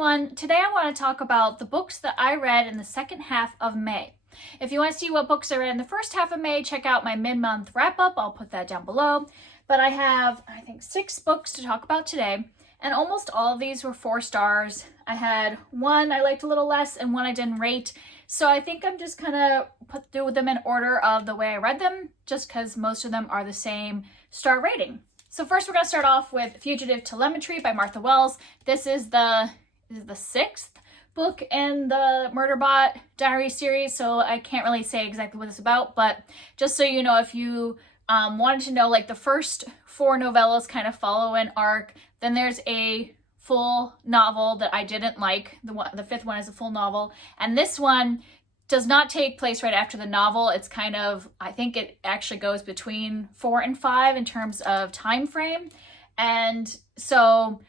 everyone. Today I want to talk about the books that I read in the second half of May. If you want to see what books I read in the first half of May, check out my mid-month wrap-up. I'll put that down below. But I have, I think, 6 books to talk about today, and almost all of these were 4 stars. I had one I liked a little less and one I didn't rate. So I think I'm just gonna put through them in order of the way I read them, just because most of them are the same star rating. So first we're going to start off with Fugitive Telemetry by Martha Wells. This is the 6th book in the Murderbot Diary series, so I can't really say exactly what it's about, but just so you know, if you wanted to know, like, the first 4 novellas kind of follow an arc, then there's a full novel that I didn't like. The 5th one is a full novel, and this one does not take place right after the novel. It's kind of, I think it actually goes between 4 and 5 in terms of time frame. And so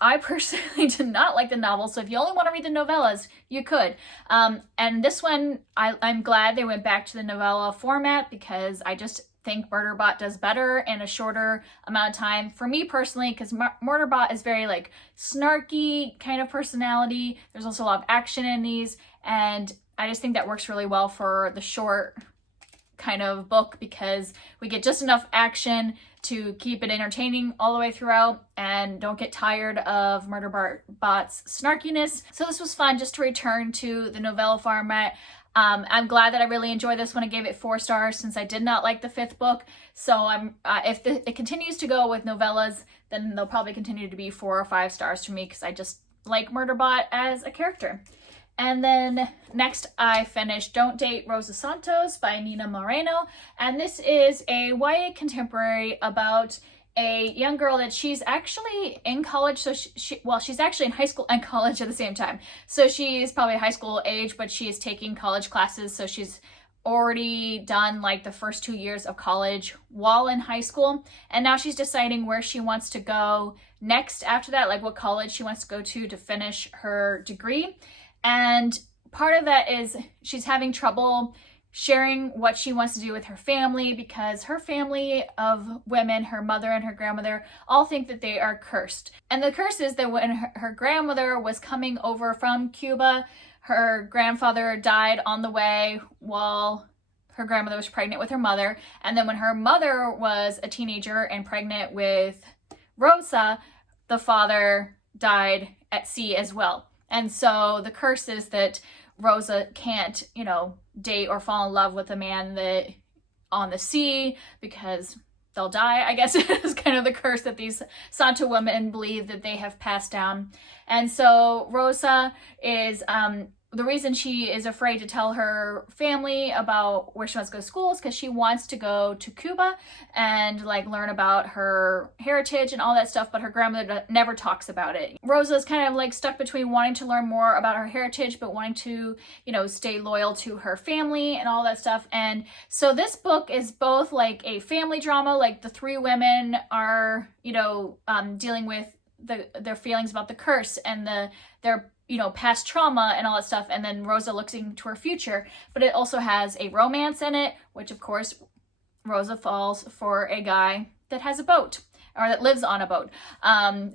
I personally did not like the novel. So if you only want to read the novellas, you could. And this one, I'm glad they went back to the novella format, because I just think Murderbot does better in a shorter amount of time. For me personally, because Murderbot is very like snarky kind of personality. There's also a lot of action in these, and I just think that works really well for the short kind of book, because we get just enough action to keep it entertaining all the way throughout and don't get tired of Murderbot's snarkiness. So this was fun just to return to the novella format. I'm glad that I really enjoyed this one. I gave it 4 stars since I did not like the 5th book. So if it continues to go with novellas, then they'll probably continue to be 4 or 5 stars for me, because I just like Murderbot as a character. And then next I finished Don't Date Rosa Santos by Nina Moreno. And this is a YA contemporary about a young girl that she's actually in college. So she's actually in high school and college at the same time. So she's probably high school age, but she is taking college classes. So she's already done like the first 2 years of college while in high school. And now she's deciding where she wants to go next after that, like what college she wants to go to finish her degree. And part of that is she's having trouble sharing what she wants to do with her family, because her family of women, her mother and her grandmother, all think that they are cursed. And the curse is that when her grandmother was coming over from Cuba, her grandfather died on the way while her grandmother was pregnant with her mother. And then when her mother was a teenager and pregnant with Rosa, the father died at sea as well. And so the curse is that Rosa can't, date or fall in love with a man that on the sea, because they'll die, I guess. Is kind of the curse that these Santo women believe that they have passed down. And so Rosa is, the reason she is afraid to tell her family about where she wants to go to school is because she wants to go to Cuba and like learn about her heritage and all that stuff, but her grandmother never talks about it. Rosa is kind of like stuck between wanting to learn more about her heritage but wanting to, stay loyal to her family and all that stuff. And so this book is both like a family drama, like the 3 women are, dealing with their feelings about the curse and their past trauma and all that stuff, and then Rosa looks into her future. But it also has a romance in it, which of course Rosa falls for a guy that has a boat, or that lives on a boat.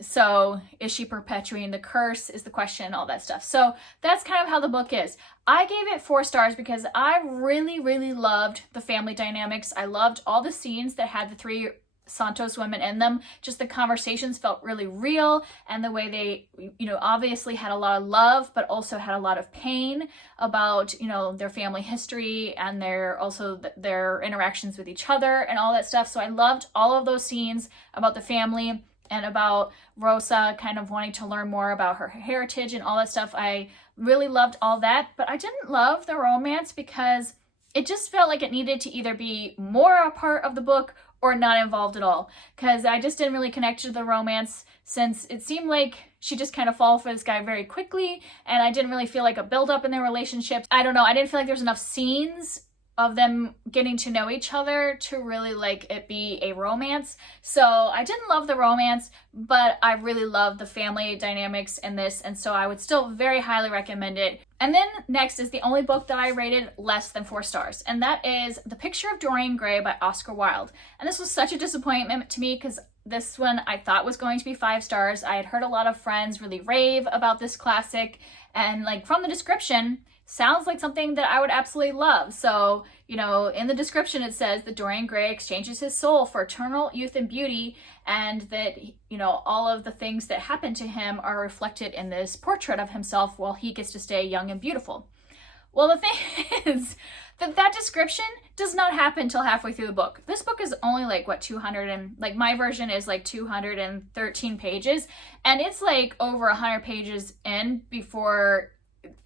So is she perpetuating the curse is the question, all that stuff. So that's kind of how the book is. I gave it 4 stars because I really, really loved the family dynamics. I loved all the scenes that had the 3 Santos women in them. Just the conversations felt really real, and the way they, obviously had a lot of love, but also had a lot of pain about, their family history and their interactions with each other and all that stuff. So I loved all of those scenes about the family and about Rosa kind of wanting to learn more about her heritage and all that stuff. I really loved all that, but I didn't love the romance because it just felt like it needed to either be more a part of the book or not involved at all, because I just didn't really connect to the romance, since it seemed like she just kind of fall for this guy very quickly, and I didn't really feel like a build-up in their relationships. I don't know, I didn't feel like there's enough scenes of them getting to know each other to really like it be a romance. So I didn't love the romance, but I really loved the family dynamics in this, and so I would still very highly recommend it. And then next is the only book that I rated less than 4 stars, and that is The Picture of Dorian Gray by Oscar Wilde. And this was such a disappointment to me because This one I thought was going to be 5 stars. I had heard a lot of friends really rave about this classic, and like from the description, sounds like something that I would absolutely love. So, you know, in the description it says that Dorian Gray exchanges his soul for eternal youth and beauty, and that, you know, all of the things that happen to him are reflected in this portrait of himself while he gets to stay young and beautiful. Well, the thing is that description does not happen till halfway through the book. This book is only like, what, 200 and, like, my version is like 213 pages, and it's like over 100 pages in before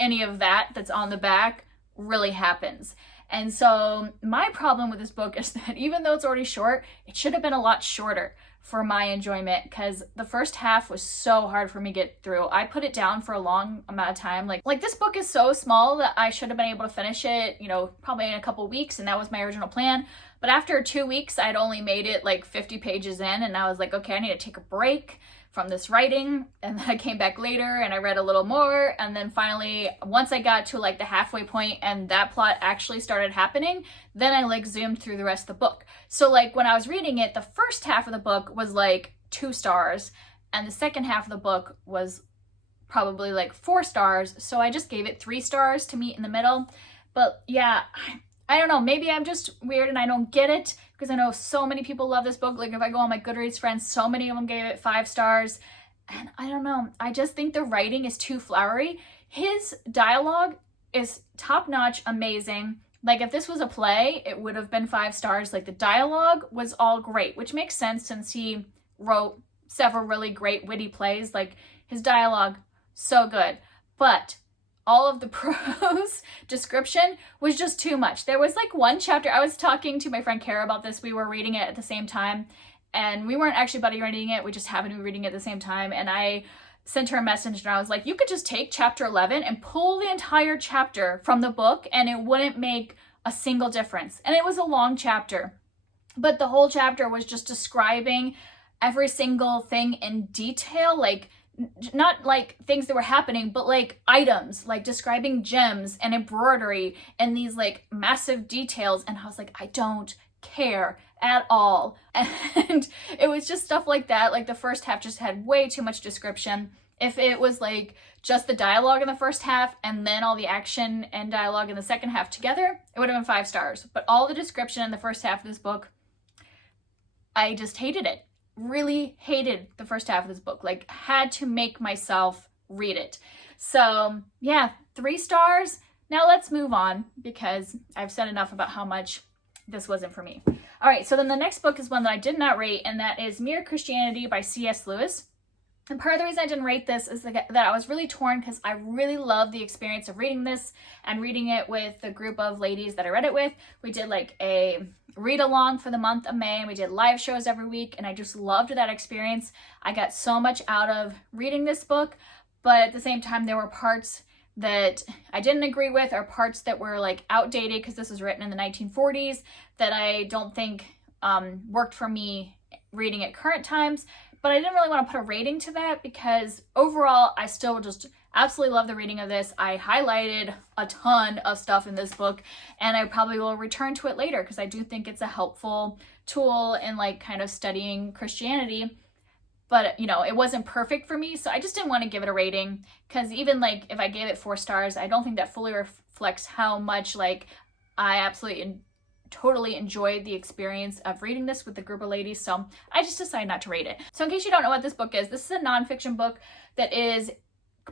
any of that's on the back really happens. And so my problem with this book is that even though it's already short, it should have been a lot shorter for my enjoyment, because the first half was so hard for me to get through. I put it down for a long amount of time. Like this book is so small that I should have been able to finish it, you know, probably in a couple weeks, and that was my original plan. But after 2 weeks, I'd only made it like 50 pages in, and I was like, okay, I need to take a break from this writing. And then I came back later and I read a little more, and then finally, once I got to like the halfway point and that plot actually started happening, then I like zoomed through the rest of the book. So like when I was reading it, the first half of the book was like 2 stars, and the second half of the book was probably like 4 stars. So I just gave it 3 stars to meet in the middle. But yeah, I don't know, maybe I'm just weird and I don't get it, because I know so many people love this book. Like if I go on my Goodreads friends, so many of them gave it 5 stars. And I don't know, I just think the writing is too flowery. His dialogue is top-notch, amazing. Like if this was a play, it would have been 5 stars. Like the dialogue was all great, which makes sense since he wrote several really great witty plays. Like his dialogue, so good. But all of the prose description was just too much. There was like one chapter, I was talking to my friend Kara about this, we were reading it at the same time, and we weren't actually buddy reading it, we just happened to be reading it at the same time, and I sent her a message and I was like, you could just take chapter 11 and pull the entire chapter from the book and it wouldn't make a single difference. And it was a long chapter, but the whole chapter was just describing every single thing in detail, like not like things that were happening, but like items, like describing gems and embroidery and these like massive details. And I was like, I don't care at all. And it was just stuff like that. Like the first half just had way too much description. If it was like just the dialogue in the first half and then all the action and dialogue in the second half together, it would have been 5 stars. But all the description in the first half of this book, I just hated it. Really hated the first half of this book. Like had to make myself read it. So yeah, 3 stars. Now let's move on, because I've said enough about how much this wasn't for me. All right, so then the next book is one that I did not rate, and that is Mere Christianity by C.S. Lewis. And part of the reason I didn't rate this is that I was really torn, because I really loved the experience of reading this and reading it with the group of ladies that I read it with. We did like a read along for the month of May, and we did live shows every week, and I just loved that experience. I got so much out of reading this book, but at the same time there were parts that I didn't agree with, or parts that were like outdated, because this was written in the 1940s, that I don't think worked for me reading at current times. But I didn't really want to put a rating to that, because overall I still just absolutely love the reading of this. I highlighted a ton of stuff in this book, and I probably will return to it later, because I do think it's a helpful tool in like kind of studying Christianity. But, you know, it wasn't perfect for me, so I just didn't want to give it a rating, because even like if I gave it 4 stars, I don't think that fully reflects how much like I absolutely totally enjoyed the experience of reading this with the group of ladies. So I just decided not to rate it. So in case you don't know what this book is, this is a nonfiction book that is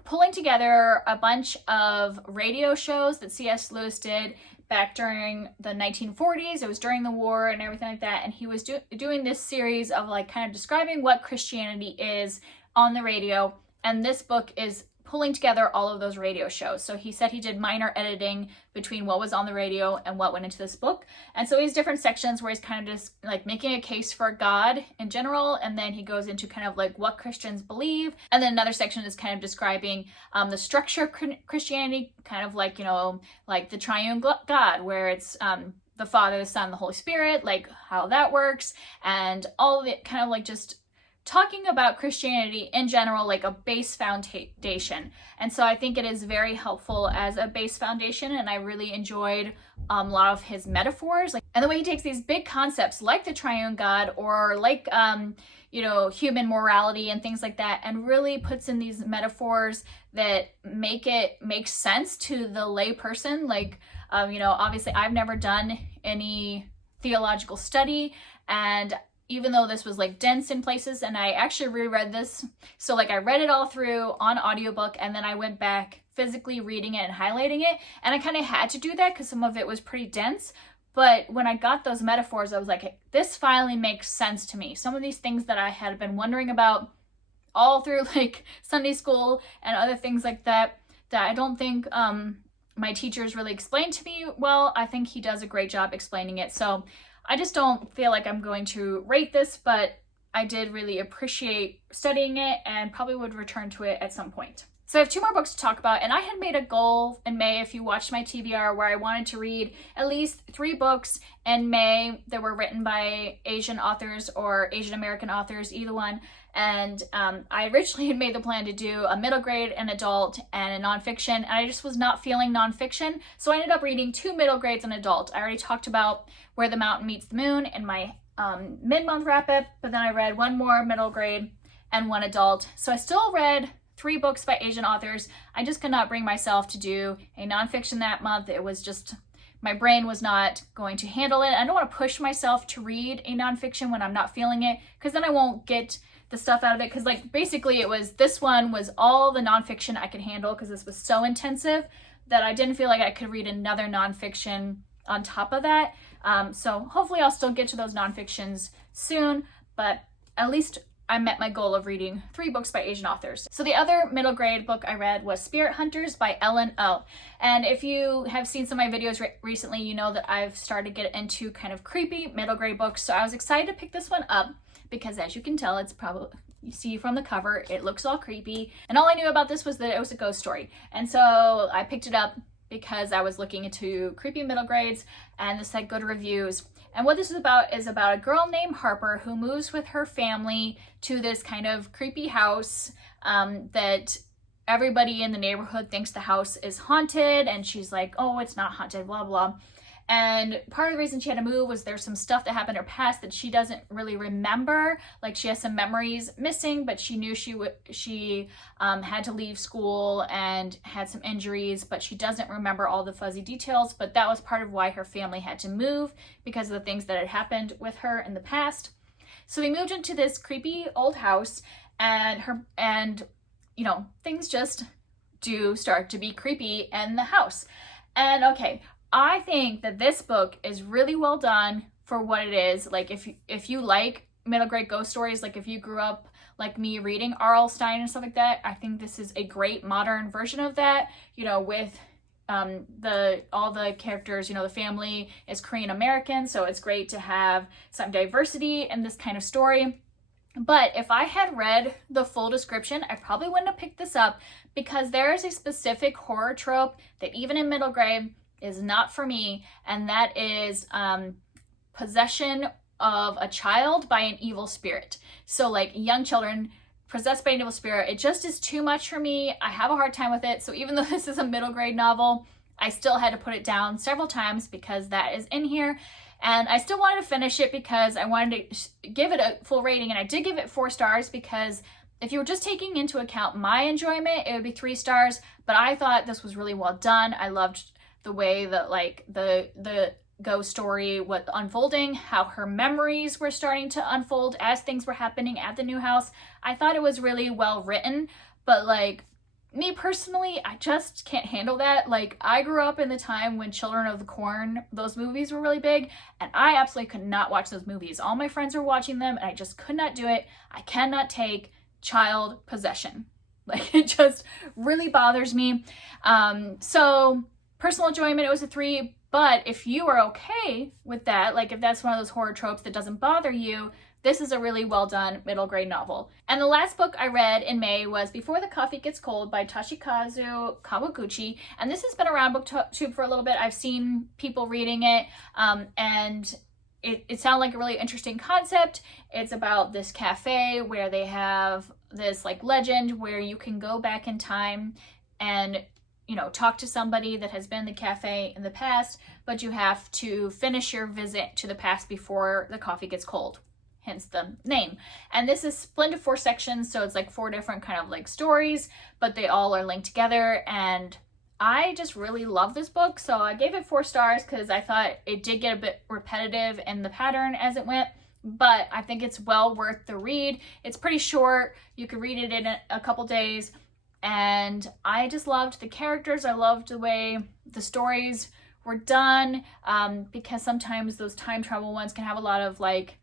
pulling together a bunch of radio shows that C.S. Lewis did back during the 1940s. It was during the war and everything like that. And he was doing this series of like kind of describing what Christianity is on the radio. And this book is pulling together all of those radio shows. So he said he did minor editing between what was on the radio and what went into this book. And so he has different sections where he's kind of just like making a case for God in general. And then he goes into kind of like what Christians believe. And then another section is kind of describing the structure of Christianity, kind of like, you know, like the triune God, where it's the Father, the Son, the Holy Spirit, like how that works. And all of it kind of like just talking about Christianity in general, like a base foundation. And so I think it is very helpful as a base foundation, and I really enjoyed a lot of his metaphors, like, and the way he takes these big concepts like the triune God, or like you know, human morality and things like that, and really puts in these metaphors that make it make sense to the lay person. Like you know, obviously I've never done any theological study, and even though this was like dense in places, and I actually reread this, so like I read it all through on audiobook, and then I went back physically reading it and highlighting it, and I kind of had to do that because some of it was pretty dense. But when I got those metaphors, I was like, hey, this finally makes sense to me. Some of these things that I had been wondering about all through like Sunday school and other things like that, that I don't think my teachers really explained to me well, I think he does a great job explaining it. So I just don't feel like I'm going to rate this, but I did really appreciate studying it and probably would return to it at some point. So I have 2 more books to talk about, and I had made a goal in May, if you watched my TBR, where I wanted to read at least 3 books in May that were written by Asian authors or Asian American authors, either one. And I originally had made the plan to do a middle grade, an adult, and a nonfiction, and I just was not feeling nonfiction. So I ended up reading 2 middle grades and adult. I already talked about Where the Mountain Meets the Moon in my mid-month wrap-up, but then I read 1 more middle grade and 1 adult. So I still read 3 books by Asian authors. I just could not bring myself to do a nonfiction that month. It was just, my brain was not going to handle it. I don't want to push myself to read a nonfiction when I'm not feeling it, because then I won't get the stuff out of it. Because like basically it was, this one was all the nonfiction I could handle, because this was so intensive that I didn't feel like I could read another nonfiction on top of that. So hopefully I'll still get to those nonfictions soon, but at least I met my goal of reading 3 books by Asian authors. So the other middle grade book I read was Spirit Hunters by Ellen O. And if you have seen some of my videos recently, you know that I've started to get into kind of creepy middle grade books. So I was excited to pick this one up because, as you can tell, it's probably, you see from the cover, it looks all creepy. And all I knew about this was that it was a ghost story. And so I picked it up because I was looking into creepy middle grades, and this had good reviews. And what this is about a girl named Harper who moves with her family to this kind of creepy house that everybody in the neighborhood thinks the house is haunted, and she's like, oh, it's not haunted, blah, blah. And part of the reason she had to move was there's some stuff that happened in her past that she doesn't really remember. Like she has some memories missing, but she knew she had to leave school and had some injuries, but she doesn't remember all the fuzzy details. But that was part of why her family had to move, because of the things that had happened with her in the past. So they moved into this creepy old house, and you know, things just do start to be creepy in the house. And okay, I think that this book is really well done for what it is. Like if you like middle grade ghost stories, like if you grew up like me reading R.L. Stine and stuff like that, I think this is a great modern version of that, you know, with all the characters, you know, the family is Korean American, so it's great to have some diversity in this kind of story. But if I had read the full description, I probably wouldn't have picked this up, because there is a specific horror trope that even in middle grade is not for me, and that is possession of a child by an evil spirit. So like young children possessed by an evil spirit, it just is too much for me. I have a hard time with it. So even though this is a middle grade novel, I still had to put it down several times because that is in here. And I still wanted to finish it because I wanted to give it a full rating, and I did give it 4 stars, because if you were just taking into account my enjoyment, it would be 3 stars, but I thought this was really well done. I loved the way that like the ghost story was unfolding, how her memories were starting to unfold as things were happening at the new house. I thought it was really well written, but like me personally, I just can't handle that. Like I grew up in the time when Children of the Corn, those movies were really big, and I absolutely could not watch those movies. All my friends were watching them and I just could not do it. I cannot take child possession. Like it just really bothers me. So personal enjoyment, it was a 3, but if you are okay with that, like if that's one of those horror tropes that doesn't bother you, this is a really well done middle grade novel. And the last book I read in May was Before the Coffee Gets Cold by Toshikazu Kawaguchi. And this has been around BookTube for a little bit. I've seen people reading it, and it sounded like a really interesting concept. It's about this cafe where they have this like legend where you can go back in time and, you know, talk to somebody that has been in the cafe in the past, but you have to finish your visit to the past before the coffee gets cold, hence the name. And this is split into 4 sections, so it's like 4 different kind of like stories, but they all are linked together. And I just really love this book, so I gave it 4 stars because I thought it did get a bit repetitive in the pattern as it went, but I think it's well worth the read. It's pretty short. You could read it in a couple days, and I just loved the characters. I loved the way the stories were done, because sometimes those time travel ones can have a lot of like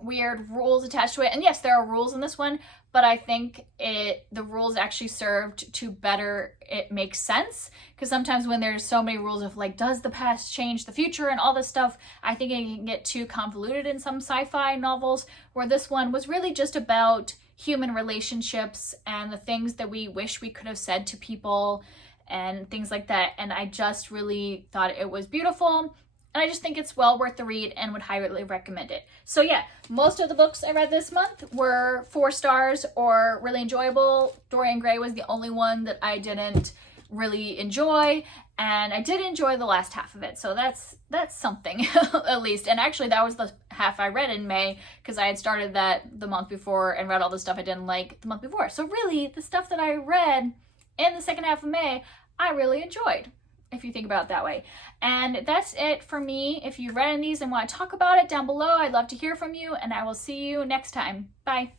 weird rules attached to it. And yes, there are rules in this one, but I think the rules actually served to better it makes sense, because sometimes when there's so many rules of like, does the past change the future and all this stuff, I think it can get too convoluted in some sci-fi novels, where this one was really just about human relationships and the things that we wish we could have said to people and things like that. And I just really thought it was beautiful. And I just think it's well worth the read and would highly recommend it. So yeah, most of the books I read this month were 4 stars or really enjoyable. Dorian Gray was the only one that I didn't really enjoy, and I did enjoy the last half of it. So that's something at least. And actually that was the half I read in May, because I had started that the month before and read all the stuff I didn't like the month before. So really the stuff that I read in the second half of May, I really enjoyed, if you think about it that way. And that's it for me. If you've read any of these and want to talk about it down below, I'd love to hear from you, and I will see you next time. Bye.